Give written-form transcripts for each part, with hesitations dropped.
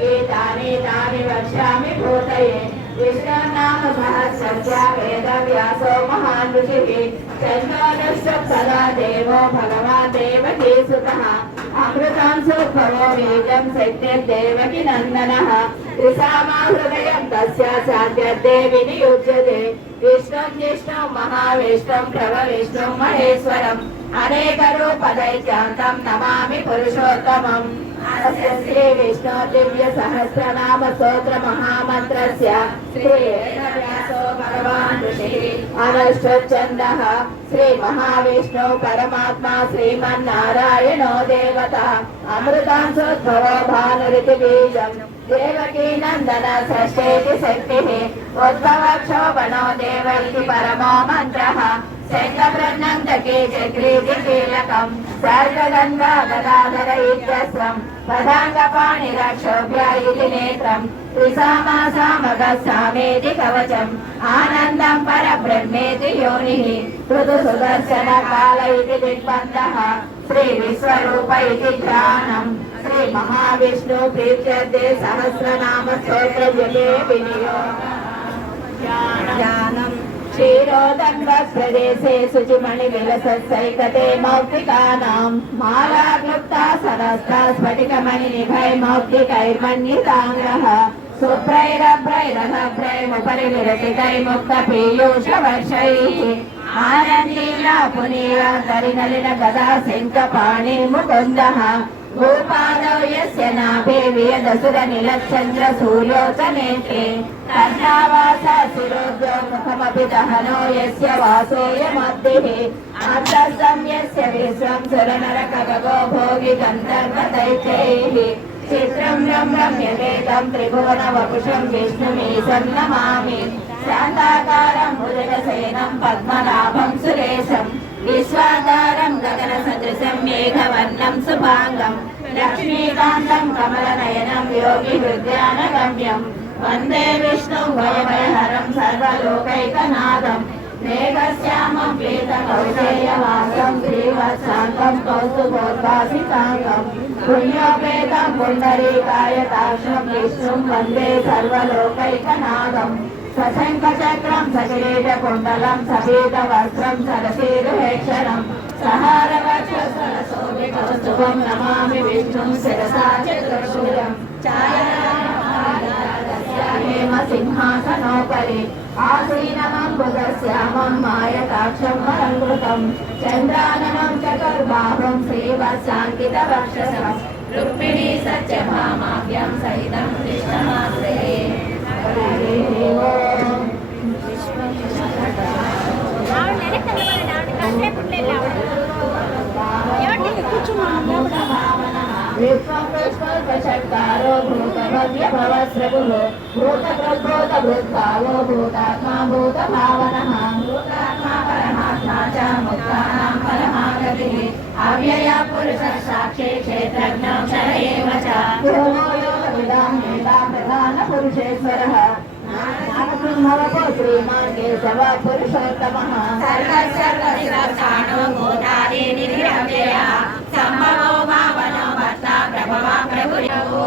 गीतानि तानि वक्ष्यामि भूतये विष्णुनाम सहस्रस्य वेदव्यासो महान् ऋषिः चन्द्रोदशसदा देवो भगवान् देवकीसुतः अमृतं सुखमो बीजं शक्तिर्देवकी नन्दनः त्रिसामा हृदयं तस्य साध्यदेवि नियुज्यते विष्णुं जिष्णुं महाविष्णुं प्रभविष्णुं महेश्वरम् अनेकरूपदैत्यान्तं नमामि पुरुषोत्तमम् अस्य श्री विष्णु दिव्य सहस्रनाम स्तोत्र महामन्त्रस्य श्री वेदव्यासो भगवान् ऋषिः अनुष्ठुप्छन्दः श्री महाविष्णु परमात्मा श्रीमन्नारायणो देवता अमृतांशोद्भवो भानुरिति बीजम् देवकी नन्दन षष्ठेति शक्तिः उद्भवक्षोभणो देव इति परमो मन्त्रः शङ्खप्रज्ञन्तके चक्रीति कीलकम् सर्गगङ्गा गदाधर इत्यस्त्रम् पदाङ्गपाणिरक्षोभ्य इति नेत्रम् त्रिसामासामगस्सामेति कवचम् आनन्दम् परब्रह्मेति योनिः ऋतुसुदर्शन काल इति दिग्बन्धः श्री विश्वरूप इति ध्यानम् श्री महाविष्णु प्रीत्यर्थे सहस्रनाम स्तोत्र जपे विनियोगम् क्षीरोदङ्गप्रदेशे शुचिमणि विलसत्सैकते मौक्तिकानां मालाक्लुप्ता सरस्ता स्फटिकमणि निभै मौक्तिकैर्मन्यिताङ्गः शुभ्रैरभ्रैरभ्रैमुपरि विरचितै मुक्तपीयूषवर्षैः आनन्दीला पुनीला करिनलिन गदा सिङ्कपाणिर्मुकुन्दः भूपादौ यस्य नाभे वियदसुरनिलच्चन्द्र सूर्योचनेत्रे कर्णावास शिरोद्यो मुखमपि दहनो यस्य वासोऽयमद्भिः अर्थस्थं यस्य विश्वं सुरनरकगो भोगि गन्धर्वदैत्यैः चित्रं रम्यवेदं त्रिभुवनवपुषं विष्णुमीशं नमामि शान्ताकारं भुजगशयनं पद्मनाभं सुरेशम् विश्वाधारं गगनसदृशं मेघवर्णं शुभाङ्गं लक्ष्मीकान्तं कमलनयनं योगिहृद्यानगम्यं वन्दे विष्णुं भयभयहरं सर्वलोकैकनाथं मेघश्यामं पीतकौशेयवासं श्रीवत्साङ्गं कौस्तुभोद्भासिताङ्गं पुण्योपेतं पुण्डरीकायताक्षं विष्णुं वन्दे सर्वलोकैकनाथम् सशङ्खचक्रं सकिरीटकुण्डलं सपीतवस्त्रं सरसीरुहेक्षणं सहारवक्षसरसोभिकौस्तुभं नमामि विष्णुं शिरसा चतुर्भुजं हेमसिंहासनोपरि आसीनमम्बुधश्यामं मायताक्षं वरङ्कृतं चन्द्राननं चतुर्बाहुं श्रीवत्साङ्कितवक्षसं रुक्मिणी सत्यभामाभ्यां सहितं कृष्णमाश्रये विश्वशक्तारो भूतभव्य भवस्रभुः भूतप्रभूतभूद्भावो भूतात्मा भूतभावनः भूतात्मा परमात्मा च मुक्तानां परमागतिः अव्ययः पुरुषः साक्षी क्षेत्रज्ञोऽक्षर एव च भूमो योगविदां नेता प्रधानपुरुषेश्वरः नारसिंहवपो श्रीमान् केशव पुरुषोत्तमः सर्वसर्वशिरस्थाणो भूतादिनिधिरव्ययः सम्भवो भावनो भर्ता प्रभवा प्रभुर्यो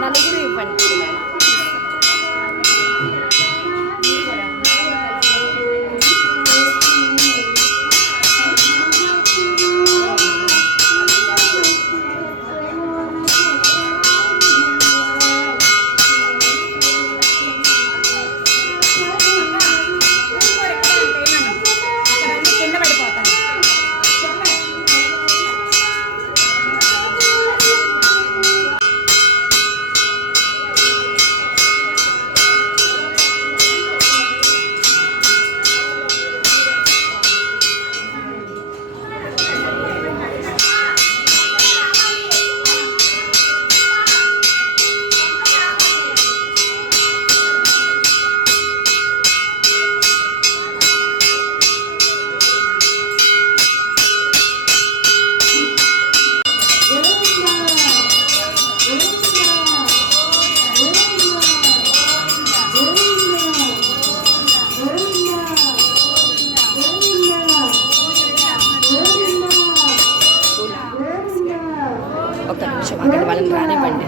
నలుగురు ఇవ్వండి. ఒక్క నిమిషం అక్కడ వాళ్ళని రానివ్వండి.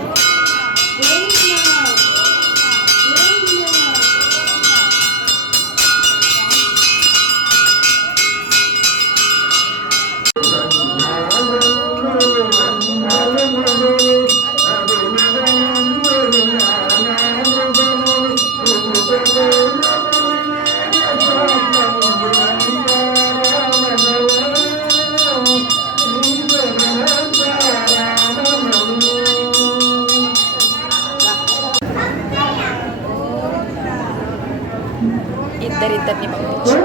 ఇద్దరిద్దరిని పంపించు.